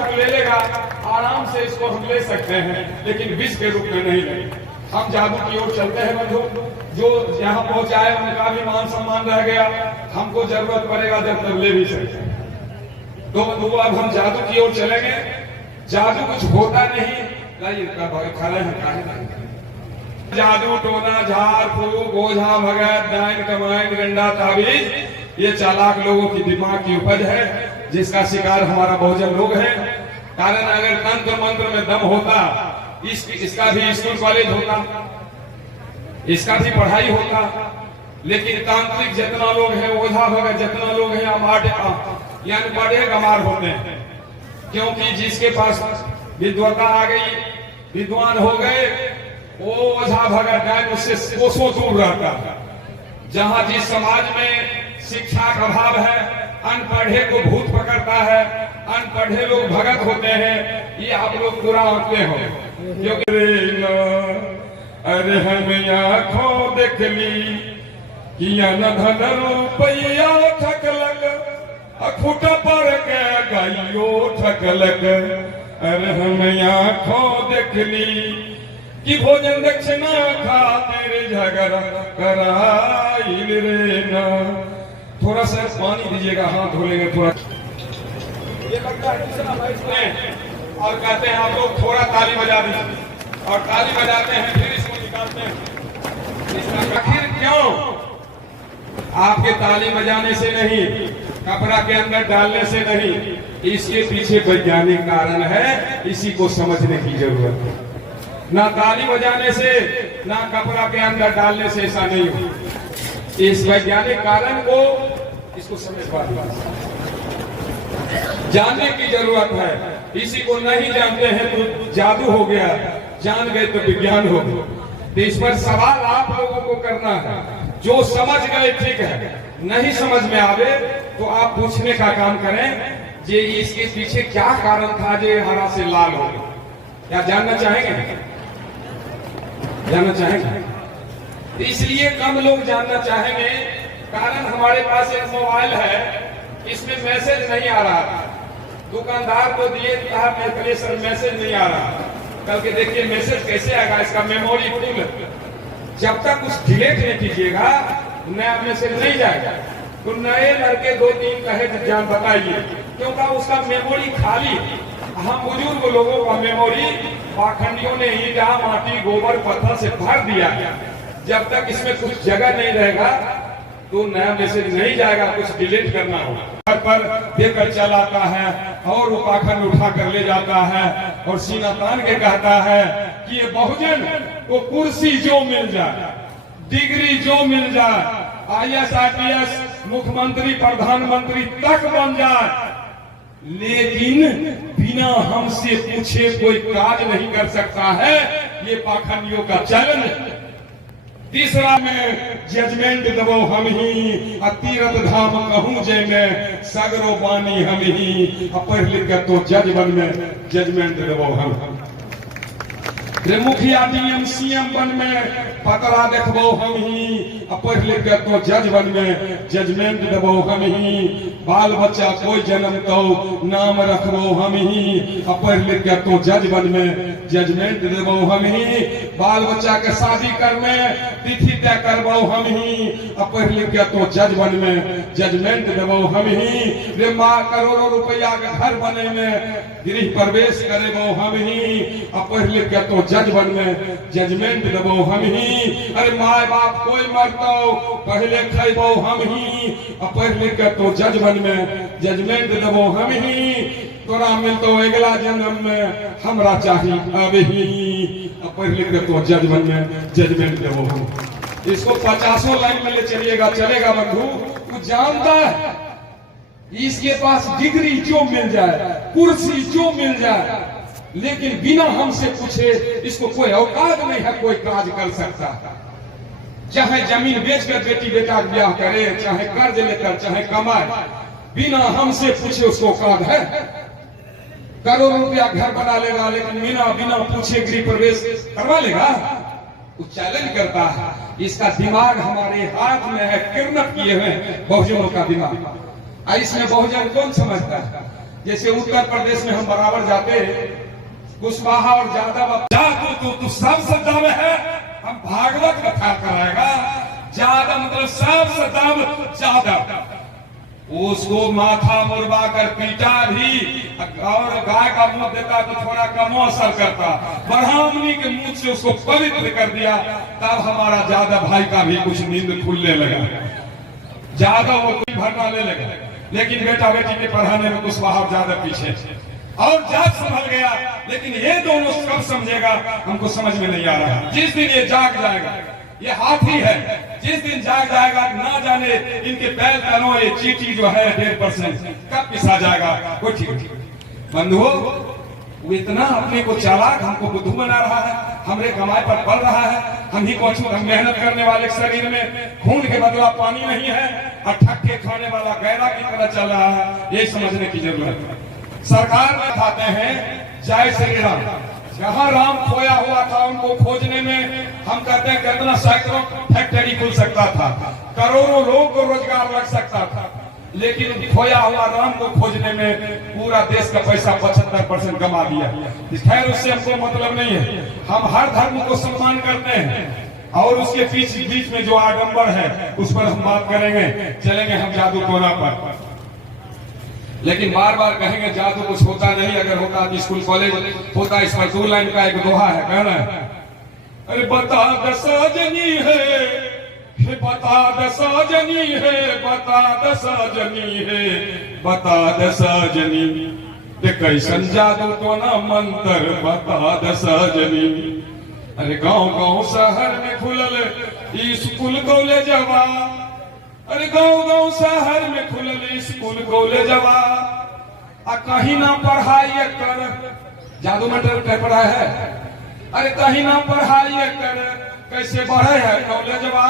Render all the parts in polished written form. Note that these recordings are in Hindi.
रूप ले लेगा, आराम से इसको हम ले सकते हैं, लेकिन विष के रूप में नहीं लेंगे। हम जादू की ओर चलते हैं बंधु। जो यहाँ पहुंचाए उनका भी मान सम्मान रह गया, हमको जरूरत पड़ेगा जब तक ले भी सकते हैं। तो बंधु अब हम जादू की ओर चलेंगे। जादू कुछ होता नहीं, खड़े हैं जादू टोना झाड़ फूक ओझा भगत डायन कमाइन गंडा ताबीज, ये चालाक लोगों की दिमाग की उपज है, जिसका शिकार हमारा बहुजन लोग है। कारण अगर तंत्र मंत्र में दम होता, इसका भी स्कूल कॉलेज होता, इसका भी पढ़ाई होता, लेकिन तांत्रिक जितना लोग हैं, ओझा भगत जितना लोग हैं, यानी बड़े गमार होते हैं। क्योंकि जिसके पास विद्वता आ गई, विद्वान हो गए, वो ओझा भगत है, उससे कोसों दूर रहता है। जहां जिस समाज में शिक्षा का अभाव है, अनपढ़े को भूत पकड़ता है, अनपढ़े लोग भगत होते हैं, ये आप लोग पूरा आंकते हो। क्योंकि अरे हम आंखों देख ली कि धन रुपया ठकलक, अखुट पर के गाइयो ठकलक। अरे हम आंखों देख ली कि भोजन दक्षिणा खातिर झगड़ा कराइल रे ना। थोड़ा सा पानी दीजिएगा, हाथ धो लेंगे थोड़ा। ये लगता है और कहते हैं आप लोग थोड़ा ताली बजा दीजिए, और ताली बजाते हैं फिर इसको निकालते हैं। आखिर क्यों? आपके ताली बजाने से नहीं, कपड़ा के अंदर डालने से नहीं, इसके पीछे वैज्ञानिक कारण है, इसी को समझने की जरूरत है। ना ताली बजाने से, ना कपड़ा के अंदर डालने से ऐसा नहीं हो। इस वैज्ञानिक कारण को इसको समझ जानने की जरूरत है। इसी को नहीं जानते हैं तो जादू हो गया, जान गए तो विज्ञान हो गया। तो इस पर सवाल आप लोगों को करना है। जो समझ गए ठीक है, नहीं समझ में आवे तो आप पूछने का काम करें, जे इसके पीछे क्या कारण था जे हरा से लाल हो गया। क्या जानना चाहेंगे? जानना चाहेंगे? इसलिए कम लोग जानना चाहेंगे, कारण हमारे पास एक मोबाइल है, इसमें मैसेज नहीं आ रहा। दुकानदार को दिए सर मैसेज नहीं आ रहा। कल के देखिए मैसेज कैसे आएगा, इसका मेमोरी फुल। जब तक उस डिलीट नहीं कीजिएगा नया मैसेज नहीं जाएगा। तो नए लड़के 2-3 कहे जान बताइए, क्योंकि उसका मेमोरी खाली। हम बुजुर्ग लोगों का मेमोरी पाखंडियों ने ईटा माटी गोबर पत्थर से भर दिया। जब तक इसमें कुछ जगह नहीं रहेगा तो नया मैसेज नहीं जाएगा, कुछ डिलीट करना होगा। घर पर देकर चलाता है और वो पाखंड उठा कर ले जाता है और सीना तान के कहता है कि ये बहुजन को कुर्सी जो मिल जाए, डिग्री जो मिल जाए, IAS IPS मुख्यमंत्री प्रधानमंत्री तक बन जाए, लेकिन बिना हमसे पूछे कोई कार्य नहीं कर सकता है। ये पाखंडियों का चलन है। तीसरा में जजमेंट दबो हम ही, तीरथ धाम कहूं जय में, सगरो बानी हम ही, पढ़ लिख कर तो जज बन में जजमेंट दबो हम। मुखिया DM CM बन में पतरा देखबो हम ही, पढ़ लिख कर तो जज बन में जजमेंट देबो हम ही। बाल बच्चा कोई जन्म तो नाम रखबो हम ही, पढ़ लिख कर तो जज बन में जजमेंट देबो हम ही। बाल बच्चा के शादी कर में तिथि तय करबो हम ही, पढ़ लिख कर तो जज बन में जजमेंट देबो हम ही। रे माँ करोड़ों रुपया के घर बने में गृह प्रवेश करेबो हम ही, पढ़ लिख कर तो जज बन में जजमेंट देबो हम ही। अरे माँ बाप कोई मरतो पहले खैबो हम ही, पढ़ लिख कर तो जज बन में जजमेंट देबो हम ही। तोरा मिलतो अगला जन्म में हमरा चाहिए अब ही, पढ़ लिख कर तो जज बन में जजमेंट देबो हम। इसको 50 लाइन में ले चलिएगा, चलेगा बंधु। तू जानता है इसके पास डिग्री जो मिल जाए, कुर्सी जो मिल जाए, लेकिन बिना हमसे पूछे इसको कोई औकात नहीं है कोई काज कर सकता। चाहे जमीन बेचकर बेटी बेटा ब्याह करे, चाहे कर्ज लेकर, चाहे कमाए, बिना हमसे पूछे उसको औकात है। करोड़ों रुपया घर बना लेगा, लेकिन बिना पूछे गृह प्रवेश करवा लेगा। वो चैलेंज करता है। इसका दिमाग हमारे हाथ में है, किरणत किए हुए बहुजनों का दिमाग। इसमें बहुजन कौन समझता है? जैसे उत्तर प्रदेश में हम बराबर जाते हैं, कुशवाहा और यादव तो सबसे दम है, हम भागवत कथा कराएगा। यादव मतलब सबसे दम यादव, उसको माथा मुरवा कर पीटा भी, और गाय का मुंह देता तो थोड़ा कम असर करता, ब्राह्मणी के मुंह से उसको पवित्र कर दिया, तब हमारा यादव भाई का भी कुछ नींद खुलने लगा, यादव वो कोई भरना ले लगा। लेकिन बेटा बेटी के पढ़ाने में कुशवाहा और यादव पीछे, और जाग संभल गया। लेकिन ये दोनों कब समझेगा हमको समझ में नहीं आ रहा। जिस दिन ये जाग जाएगा, ये हाथी है, जिस दिन जाग जाएगा ना जाने इनके बैल पैरों ये चीटी जो है 1.5% कब पिसा जाएगा। वो ठीक बंधुओं, वो इतना अपने को चालाक, हमको बुद्धू बना रहा है, हमरे कमाई पर पड़ रहा है, हम ही को हम मेहनत करने वाले शरीर में खून के बदला पानी नहीं है, और ठग के खाने वाला गैरा की तरह चल रहा है। ये समझने की जरूरत है। सरकार में खाते हैं जय श्री राम, जहाँ राम खोया हुआ था उनको खोजने में हम कहते हैं कितना सैकड़ों फैक्ट्री खुल सकता था, करोड़ों लोग को रोजगार लग सकता था, लेकिन खोया हुआ राम को खोजने में पूरा देश का पैसा 75% गमा दिया। खैर उससे हमको मतलब नहीं है, हम हर धर्म को सम्मान करते हैं, और उसके बीच में जो आडंबर है उस पर हम बात करेंगे, चलेंगे हम जादू टोना पर। लेकिन बार बार कहेंगे जादू कुछ होता नहीं, अगर होता तो स्कूल कॉलेज होता। इस पर 2 लाइन का एक दोहा है, कहना है, अरे बता द सजनी है, बता द सजनी है, बता द सजनी है, बता द सजनी, कैसन जादू टोना मंत्र बता द सजनी। अरे गांव गांव शहर में खुलल स्कूल कॉलेजवा, अरे गांव गांव शहर में खुलल स्कूल कॉलेजवा, आ कहीं ना पढ़ाई कर, जादू मंत्र कह पढ़ा है, अरे कहीं ना पढ़ाई कर, कैसे बढ़े है कॉलेजवा,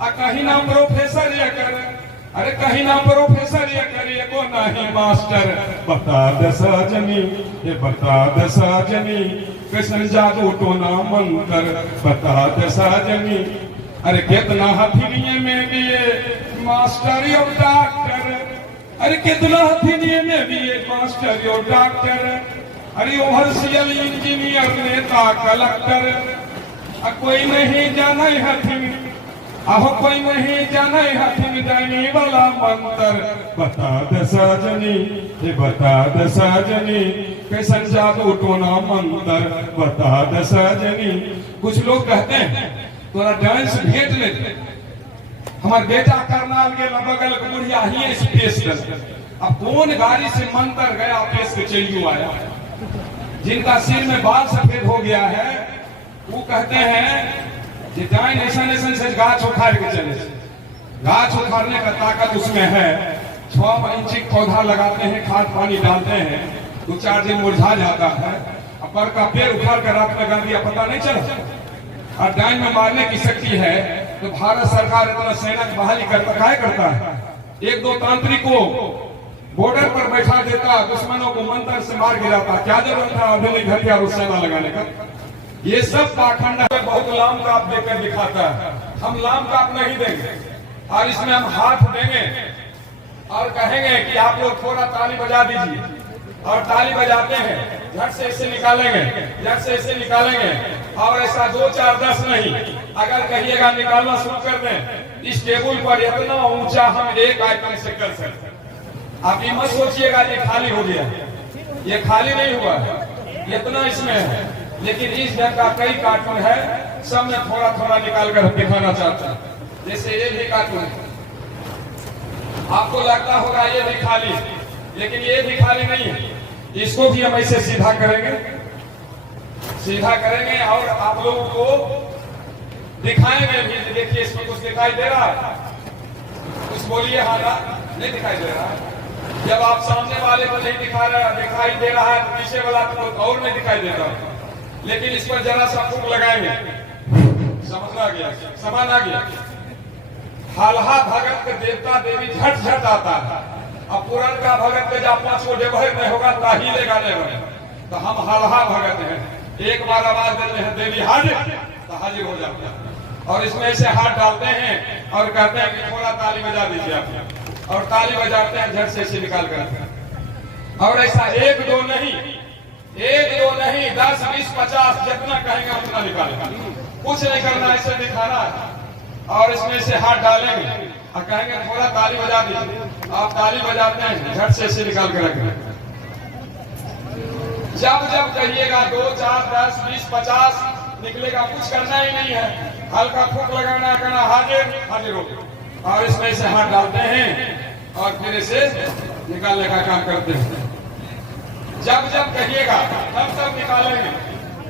आ कहीं ना प्रोफेसर ये कर, अरे कहीं ना प्रोफेसर ये कर, एगो नहीं मास्टर बता द सजनी, ये बता द सजनी, कैसन जादू टोना मंत्र बता द सजनी। अरे कितना हथिनिये में भी ये मास्टर और डॉक्टर, अरे कितना हथिनिये में भी ये मास्टर और डॉक्टर, अरे ओवरसीएल इंजीनियर नेता कलेक्टर, कोई नहीं जाने हथिन, अब कोई नहीं जाने हथिन जाने वाला मंत्र बता द सजनी, ये बता द सजनी, कैसन जादू टोना मंत्र बता द सजनी। कुछ लोग कहते हैं तोरा डांस भेंट ले, हमार बेटा करनाल के बगल बुढ़िया ही पेश कर, अब कौन गाड़ी से मंत्र गया पेश के चलियो आया। जिनका सिर में बाल सफेद हो गया है वो कहते हैं कि डाइन ऐसा से गाछ उखाड़ के चले, गाछ उखाड़ने का ताकत उसमें है। 6 इंच पौधा लगाते हैं, खाद पानी डालते हैं, 2-4 दिन मुरझा जाता है, पर का पेड़ उखाड़ कर रात लगा दिया पता नहीं चला। और डाइन में मारने की शक्ति है, तो भारत सरकार इतना सेना की बहाली करता है, 1-2 तांत्रिक को बॉर्डर पर बैठा देता, दुश्मनों को मंत्र से मार गिराता, क्या जरूरत था आधुनिक हथियार और सेना लगाने का। ये सब पाखंड है, बहुत लाम काप देकर दिखाता है, हम लाम काप नहीं देंगे, और इसमें हम हाथ देंगे और कहेंगे कि आप लोग थोड़ा ताली बजा दीजिए, और ताली बजाते हैं, झट से इसे निकालेंगे, झट से इसे निकालेंगे, और ऐसा 2, 4, 10 नहीं, अगर कहिएगा निकालना शुरू कर दें, इस टेबल पर इतना ऊंचा हम एक आइटम से कर सकते हैं। आप ये मत सोचिएगा ये खाली हो गया, ये खाली नहीं हुआ है, इतना इसमें है, लेकिन इस ढंग का कई कार्टून है, सब में थोड़ा थोड़ा निकाल कर दिखाना चाहता हूं। जैसे ये भी कार्टून है, आपको लगता होगा ये भी खाली, लेकिन ये भी खाली नहीं है, इसको भी हम ऐसे सीधा करेंगे, सीधा करेंगे और आप लोगों को दिखाएंगे भी। देखिए इसमें कुछ दिखाई दे रहा है, कुछ बोलिए, हाँ ना, नहीं दिखाई दे रहा है। जब आप सामने वाले को नहीं दिखाई दे रहा है, तो पीछे वाला को और नहीं दिखाई देता, लेकिन इस पर जरा सा फूक लगाएंगे, समझ आ गया, समझ आ गया। हालहा भगत के देवता देवी झट झट आता है, अब पुरान का भगत के जब 5 गो डेबहर में होगा ताही लेगा लेगा, तो हम हालहा भगत हैं, एक बार आवाज देते हैं देवी हाजिर, तो हाजिर हो जाता है। और इसमें से हाथ डालते हैं और कहते हैं कि थोड़ा ताली बजा दीजिए आप, और ताली बजाते हैं, झट से इसे निकाल कर और ऐसा एक दो नहीं, 10, 20, 50 जितना कहेंगे उतना निकालेंगे। कुछ नहीं करना, ऐसे दिखाना और इसमें से हाथ डालेंगे और कहेंगे थोड़ा ताली बजा दीजिए। आप ताली बजाते हैं, झट से ऐसे निकाल के रखेंगे। जब जब कहिएगा 2, 4, 10, 20, 50 निकलेगा, कुछ करना ही नहीं है। हल्का फूक लगाना, कहना हाजिर हाजिर हो, और इसमें से हाथ डालते हैं और फिर इसे निकालने का काम करते हैं। जब जब कहिएगा तब तब निकालेंगे,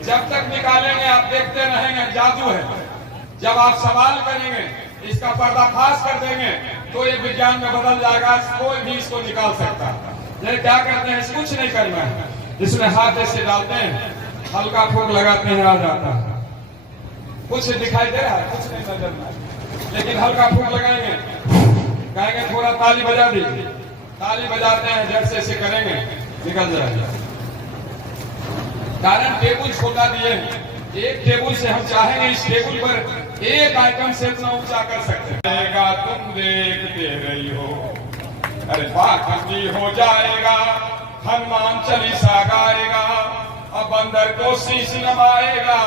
जब तक निकालेंगे आप देखते रहेंगे, जादू है। जब आप सवाल करेंगे, इसका पर्दाफाश कर देंगे, तो ये विज्ञान में बदल जाएगा। कोई भी इसको निकाल सकता है। ये क्या करते हैं, कुछ नहीं करना है, इसमें हाथ ऐसे डालते हैं, हल्का फूक लगाते हैं, आ जाता है। कुछ दिखाई दे रहा है, कुछ नहीं नजर में, लेकिन हल्का फूक लगाएंगे, कहेंगे थोड़ा ताली बजा दीजिए, ताली बजाते हैं, जड़ से ऐसे करेंगे, निकल जाएगा। कारण टेबल छोटा दिए, एक टेबल से हम चाहेंगे इस टेबल पर एक आइटम से इतना ऊंचा कर सकते हैं। तुम देखते रही हो, अरे पाखंडी हो जाएगा, हनुमान चालीसा गाएगा, अब बंदर को शीश नवाएगा,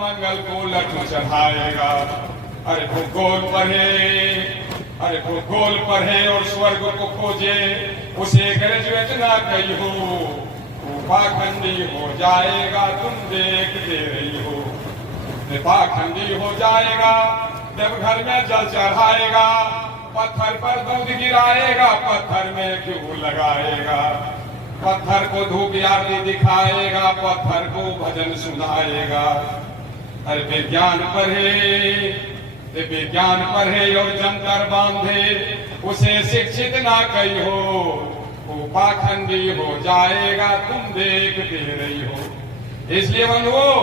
मंगल को लड्डू चढ़ाएगा। अरे भूगोल पढ़े, अरे भूगोल पढ़े और स्वर्ग को खोजे, उसे ग्रेजुएट ना कही हो, पाखंडी हो जाएगा, तुम देखते रही हो। पाखंडी हो जाएगा, जब घर में जल चढ़ाएगा, पत्थर पर दूध गिराएगा, पत्थर में क्यों लगाएगा, पत्थर को धूप आरती दिखाएगा, पत्थर को भजन सुनाएगा। अरे विज्ञान पढ़े और जंतर बांधे, उसे शिक्षित ना कही हो, वो पाखंडी हो जाएगा, तुम देखते रही हो। इसलिए बंधुओं,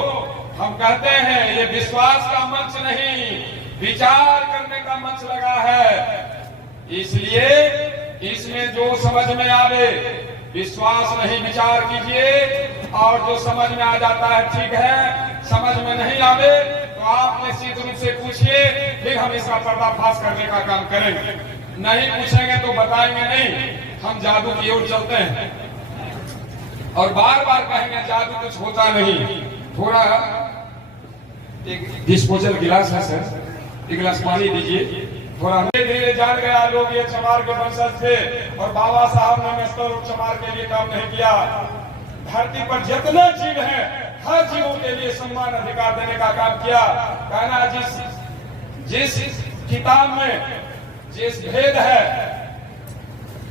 हम कहते हैं ये विश्वास का मंच नहीं, विचार करने का मंच लगा है। इसलिए इसमें जो समझ में आवे, विश्वास नहीं, विचार कीजिए, और जो समझ में आ जाता है ठीक है, समझ में नहीं आवे तो आप निश्चित रूप से पूछिए, फिर हम इसका पर्दाफाश करने का काम करेंगे। नहीं पूछेंगे तो बताएंगे नहीं, हम जादू की ओर चलते हैं और बार बार कहेंगे जादू कुछ होता नहीं। थोड़ा एक डिस्पोजल गिलास है सर, एक गिलास पानी दीजिए। थोड़ा धीरे धीरे जान गया लोग ये चमार के वंशज थे और बाबा साहब ने नस्ल चमार के लिए काम नहीं किया। धरती पर जितने जीव हैं, हर जीवों के लिए समान अधिकार देने का काम किया। कहना जिस किताब में जिस भेद है,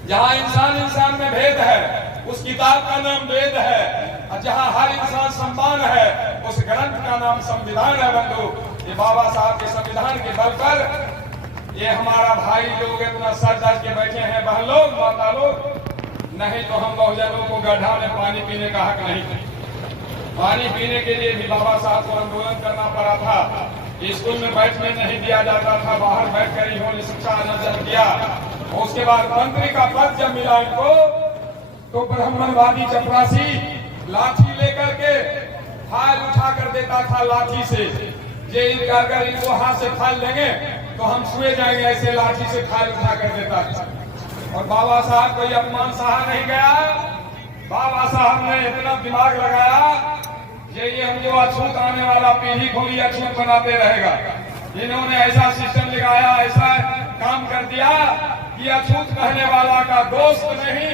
जहाँ इंसान में भेद है, उस किताब का नाम वेद है, और जहाँ हर इंसान सम्मान है, उस ग्रंथ का नाम संविधान है। बंधु, ये बाबा साहब के संविधान के बल पर ये हमारा भाई लोग इतना सर धर के बैठे हैं, बहन लोग, माता लोग, नहीं तो हम बहुजनों को गड्ढा में पानी पीने का हक नहीं। पानी पीने के लिए भी बाबा साहब को आंदोलन करना पड़ा था। स्कूल में बैठने नहीं दिया जाता था, बाहर बैठकर इन्होंने शिक्षा आंदोलन किया। और उसके बाद मंत्री का पद जब मिला इनको, तो ब्राह्मणवादी चपरासी लाठी लेकर के फाइल उठा कर देता था लाठी से, जे अगर इनको हाथ से फाइल लेंगे तो हम छुए जाएंगे, ऐसे लाठी से फाइल उठा कर देता था। और बाबा साहब को ये अपमान सहा नहीं गया। बाबा साहब ने इतना दिमाग लगाया कि ये हम जो अछूत आने वाला पीढ़ी को भी अछूत बनाते रहेगा। इन्होंने ऐसा सिस्टम लगाया, ऐसा काम कर दिया कि अछूत कहने वाला का दोस्त नहीं,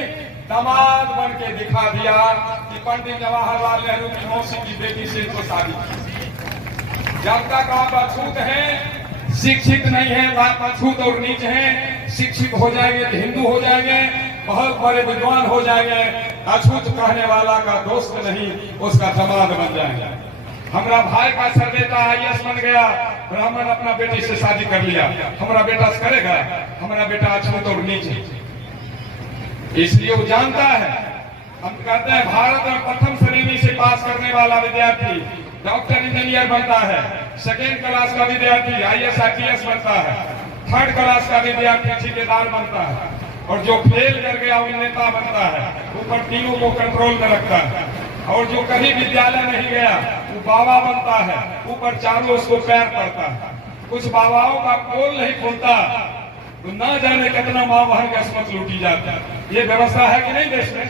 दामाद बन के दिखा दिया कि पंडित जवाहरलाल नेहरू की मौसी की बेटी से इनको शादी की। जब तक आप अछूत हैं, शिक्षित नहीं है, आप अछूत और नीच हैं, शिक्षित हो जाएंगे तो हिंदू हो जाएंगे, बहुत बड़े विद्वान हो जाएंगे, अछूत कहने वाला का दोस्त नहीं, उसका दामाद बन जाएंगे। हमारा भाई का सर बेटा IAS बन गया, ब्राह्मण अपना बेटी से शादी कर लिया, हमारा बेटा करेगा, हमारा बेटा अछूत और नीच है। इसलिए वो जानता है। हम कहते हैं भारत में प्रथम श्रेणी से पास करने वाला विद्यार्थी डॉक्टर इंजीनियर बनता है, सेकेंड क्लास का विद्यार्थी IAS IPS बनता है, थर्ड क्लास का विद्यार्थी ठेकेदार बनता है, और जो फेल कर गया वो नेता बनता है, ऊपर तीनों को कंट्रोल में रखता है। और जो कभी विद्यालय नहीं गया वो बाबा बनता है, ऊपर चारों उसको पैर पड़ता है। कुछ बाबाओं का पोल नहीं खुलता तो ना जाने कितना माँ बहन की किस्मत लूटी जाती है। ये व्यवस्था है कि नहीं देश में?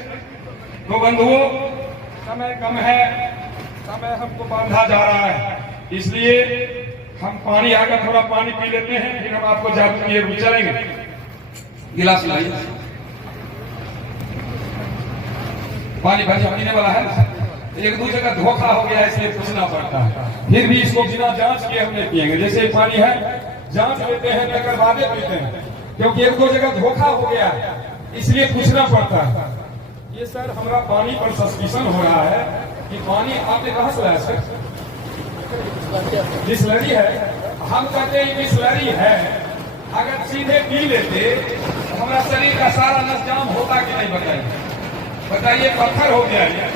तो बंधुओं, समय कम है, समय हमको बांधा जा रहा है, इसलिए हम पानी आकर थोड़ा पानी पी लेते हैं, फिर हम आपको जादू की ओर चलेंगे। गिलास लाइए, पानी भर पीने वाला है। एक दूसरे का धोखा हो गया इसलिए पूछना पड़ता है, फिर भी इसको बिना जांच किए हमने पिएंगे। जैसे पानी है, जांच लेते हैं तकर बाद पीते हैं, क्योंकि एक दो जगह धोखा हो गया है इसलिए पूछना पड़ता है। ये सर हमारा पानी पर सस्पिशन हो रहा है कि पानी आपने कहां से लाया सर? बिसलरी है। हम कहते हैं बिसलरी है, अगर सीधे पी लेते तो हमारा शरीर का सारा नस जाम होता कि नहीं? बताइए, पत्थर हो गया है।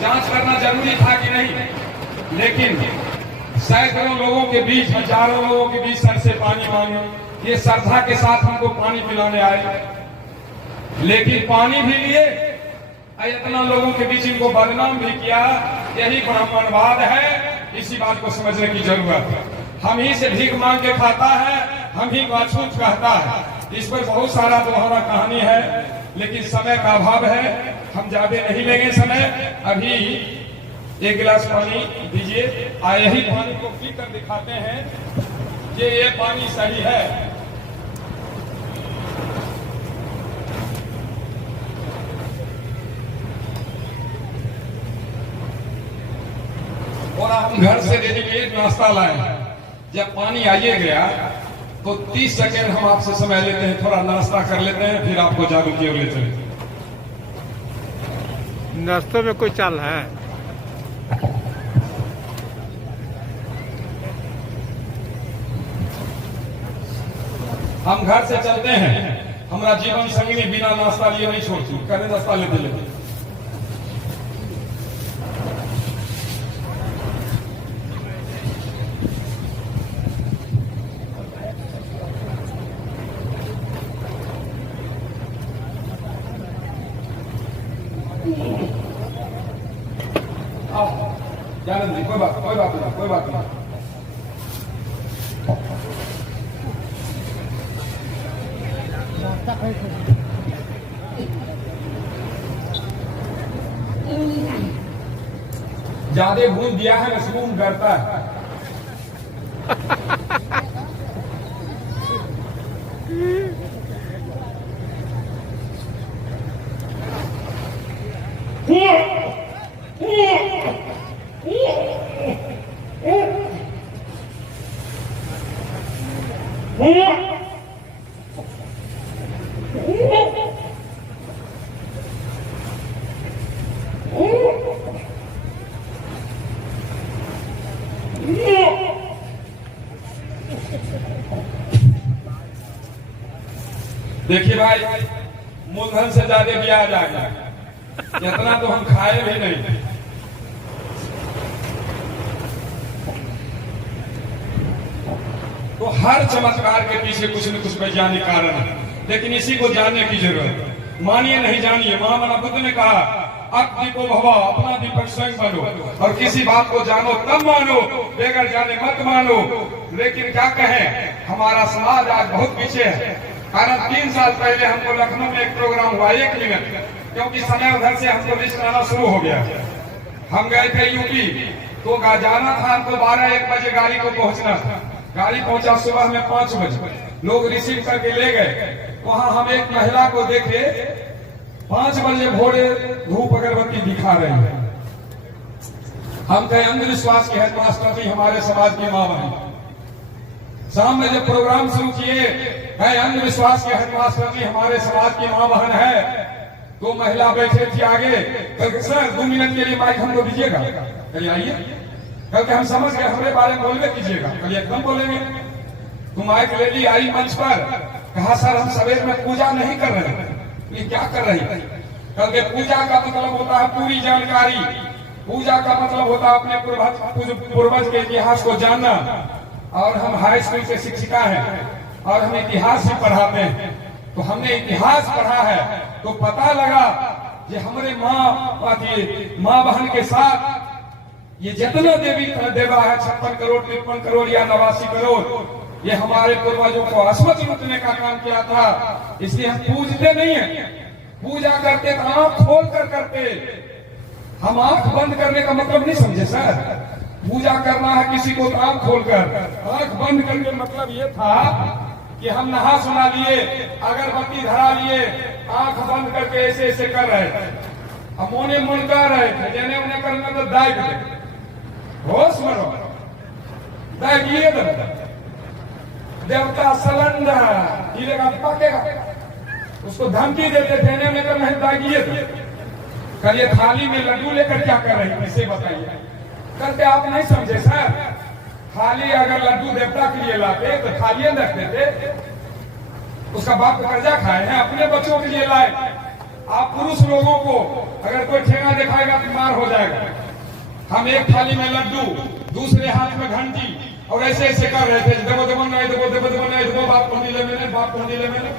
जांच करना जरूरी था कि नहीं? लेकिन सैकड़ों लोगों के बीच, हजारों लोगों के बीच सर से पानी मांगे, ये श्रद्धा के साथ हमको पानी पिलाने आए, लेकिन पानी भी लिए, इतना लोगों के बीच इनको बदनाम भी किया। यही ब्राह्मणवाद है, इसी बात को समझने की जरूरत है। हम ही से भीख मांग के खाता है, हम ही को अछूत कहता है। इस पर बहुत सारा दोहरा कहानी है, लेकिन समय का अभाव है, हम ज्यादा नहीं लेंगे समय। अभी एक गिलास पानी दीजिए, यही पानी को पी कर दिखाते हैं कि ये पानी सही है। और आप घर से रेडीमेड नाश्ता लाए, जब पानी आइए गया तो 30 सेकेंड हम आपसे समय लेते हैं, थोड़ा नाश्ता कर लेते हैं, फिर आपको जादू की ओर ले चले। नाश्ते में कोई चाल है? हम घर से चलते हैं, हमारा जीवन संगिनी बिना नाश्ता लिए नहीं छोड़ती, करे नाश्ता लेते लेते। जाने दीजिए, कोई बात नहीं, कोई बात नहीं। ज्यादा भूल दिया है, मशरूम डरता है। देखिए भाई, मूलधन से ज्यादा ब्याज आ गया, इतना तो हम खाए भी नहीं। तो हर चमत्कार के पीछे कुछ न कुछ वैज्ञानिक कारण है, लेकिन इसी को जानने की जरूरत है। मानिए नहीं जानिए, महामना बुद्ध ने कहा अब दीपो भवा, अपना दीपक स्वयं बनो, और किसी बात को जानो तब मानो, बेगर जाने मत मानो। लेकिन क्या कहें, हमारा समाज आज बहुत पीछे है। कारण 3 साल पहले हमको लखनऊ में एक प्रोग्राम हुआ, 1 मिनट, क्योंकि समय उधर से हमको लिस्ट आना शुरू हो गया। हम गए थे यूपी, तो जाना था हमको 12-1 बजे गाड़ी को पहुंचना था। गाड़ी पहुंचा सुबह में 5 बजे, लोग रिसीव करके ले गए। वहां हम एक महिला को देखे, 5 बजे भोरे धूप अगरबत्ती दिखा रही है। हम कहे अंधविश्वास के हेडमास्टर थी, हमारे समाज की मां बनी। शाम में जब प्रोग्राम शुरू किए, अंधविश्वास के हेडमास्टर थी, हमारे समाज की मां बहन है, तो महिला बैठे थी आगे। सर 2 मिनट के लिए माइक हमको दीजिएगा, कहिए आइए, क्योंकि हम समझ गए हमारे बारे में बोलवे कीजिएगा, कहिए एकदम बोलेंगे। तो माइक ले ली, आई मंच पर, कहा सर हम सवेर में पूजा नहीं कर रहे हैं। ये क्या कर रही है? क्योंकि पूजा का मतलब होता है पूरी जानकारी, पूजा का मतलब होता है अपने पूर्वज के इतिहास को जानना। और हम हाई स्कूल के शिक्षिका हैं और हम इतिहास भी पढ़ाते हैं, तो हमने इतिहास पढ़ा है, तो पता लगा कि हमारे माँ बहन के साथ ये जितना देवी देवा है, 56 करोड़, 53 करोड़ या 89 करोड़, ये हमारे पूर्वजों को अस्मत लूटने का काम किया था। इसलिए हम पूजते नहीं हैं, पूजा करते तो आंख खोल कर करते। हम आंख बंद करने का मतलब नहीं समझे सर। पूजा करना है किसी को तो आंख खोलकर, आंख बंद करके मतलब ये था कि हम नहा सुना लिए, अगरबत्ती धरा लिए, आंख बंद करके ऐसे ऐसे कर रहे थे। हम मोने मन कर रहे थे, जने उन्हें करना तो दाग दे, होश मरो दागिए देवता सलंडर गिरेगा पकेगा, उसको धमकी देते थे, उन्हें करना है दागिए करिए। थाली में लड्डू लेकर क्या कर रही थी इसे बताइए, करते आप नहीं समझे सर। थाली अगर लड्डू देवता के लिए लाते तो थाली रखते थे, उसका बाप कर्जा खाए हैं, अपने बच्चों के लिए लाए। आप पुरुष लोगों को अगर कोई ठेंगा दिखाएगा तो मार हो जाएगा। हम एक थाली में लड्डू, दूसरे हाथ में घंटी, और ऐसे ऐसे कर रहे थे, देवो देवो नहीं देवो देवो देवो नहीं देवो, बाप को नीले मैंने, बाप को नीले मैंने।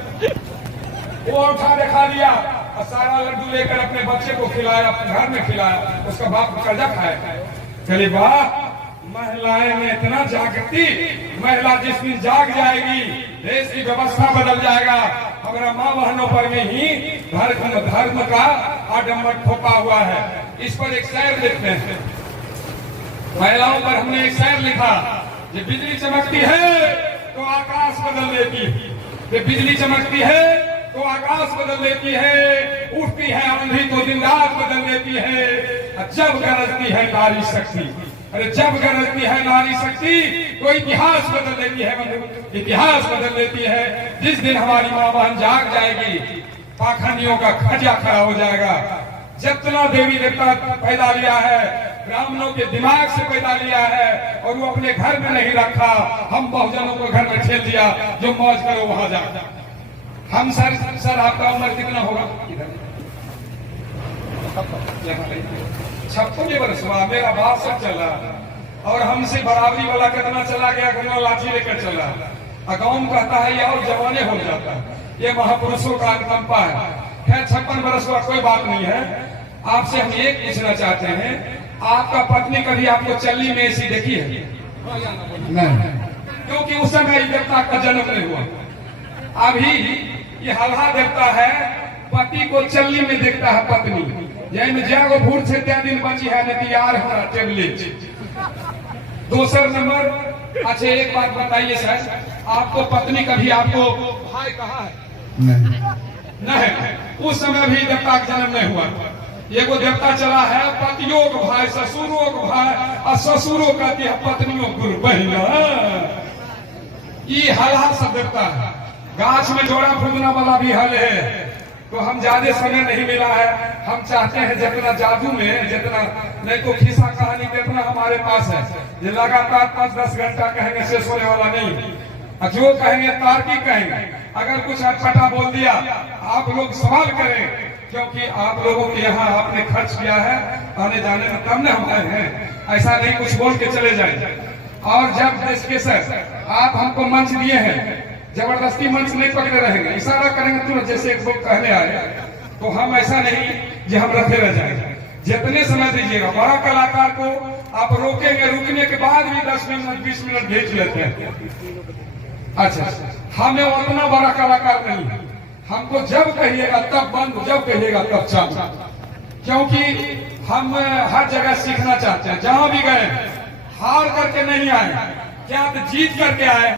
वो उठा दिखा दिया और सारा लड्डू लेकर अपने बच्चे को खिलाया, अपने घर में खिलाया, उसका बाप कर्जा खाया। चलिए वाह, महिलाएं में इतना जागृति, महिला जिस दिन जाग जाएगी देश की व्यवस्था बदल जाएगा। हमारा माँ बहनों पर में ही धर्म का आडम्बर थोपा हुआ है। इस पर एक शेर लिखते हैं, महिलाओं पर हमने एक शेर लिखा, ये बिजली चमकती है तो आकाश बदल देती है, ये बिजली चमकती है तो आकाश बदल देती है, उठती है आंधी तो दिन रात बदल देती है। जब गरजती है नारी शक्ति, अरे जब गरजती है नारी शक्ति तो इतिहास बदल देती है, इतिहास बदल देती है। जिस दिन हमारी माँ बहन जाग जाएगी, पाखंडियों का खजा खड़ा हो जाएगा। जितना देवी देवता पैदा लिया है, ब्राह्मणों के दिमाग से पैदा लिया है, और वो अपने घर में नहीं रखा, हम बहुजनों को घर में ठेल दिया, जो मौज करो वहां जा। हम सर आपका उम्र कितना होगा? 56 वर्ष हुआ, मेरा बाप सब चला, और हमसे बराबरी वाला कितना चला गया, कितना लाठी लेकर चला। अकाउंट कहता है ये और जवाने हो जाता है, ये महापुरुषों का अनुकंपा है। खैर 56 वर्ष हुआ, कोई बात नहीं है। आपसे हम एक पूछना चाहते हैं, आपका पत्नी कभी आपको चल्ली में ऐसी देखी है? नहीं, क्योंकि उस समय देवता का जन्म नहीं हुआ। अभी ये हल्हा देवता है, पति को चल्ली में देखता है पत्नी, जैसे जागो भूर से त्या दिन बची है न यार हमारा टेबलेट। दूसरा नंबर, अच्छा एक बात बताइए सर, आपको पत्नी कभी आपको भाई कहा है? नहीं, उस समय भी देवता का जन्म नहीं हुआ। ये को देवता चला है, पतियों को भाई, ससुरों को भाई, और ससुरों कहती है पत्नियों को बहना। ये हल्हा सब देवता है। गाछ में जोड़ा फूकना वाला भी हल है। तो हम ज्यादा समय नहीं मिला है, हम चाहते हैं जितना जादू में, जितना नहीं तो खिस्सा कहानी जितना हमारे पास है, ये लगातार 5-10 घंटा कहेंगे शेष होने वाला नहीं। जो कहेंगे तार्किक कहेंगे। अगर कुछ अटपटा बोल दिया आप लोग सवाल करें, क्योंकि आप लोगों के यहाँ आपने खर्च किया है आने जाने में, तब न हम आए हैं। ऐसा नहीं कुछ बोल के चले जाए। और जब देश के सर आप हमको मंच दिए हैं, जबरदस्ती मंच नहीं पकड़े रहेंगे, इशारा करेंगे तुरंत, जैसे एक लोग कहने आए, तो हम ऐसा नहीं कि हम रखे रह जाएंगे। जितने समय दीजिएगा, बड़ा कलाकार को आप रोकेंगे, रुकने के बाद भी 10 मिनट 20 मिनट भेज लेते हैं। अच्छा, हमें उतना बड़ा कलाकार नहीं है, हमको जब कहिएगा तब बंद, जब कहिएगा तब चालू, क्योंकि हम हर जगह सीखना चाहते हैं। जहां भी गए हार करके नहीं आए, क्या तो जीत करके आए।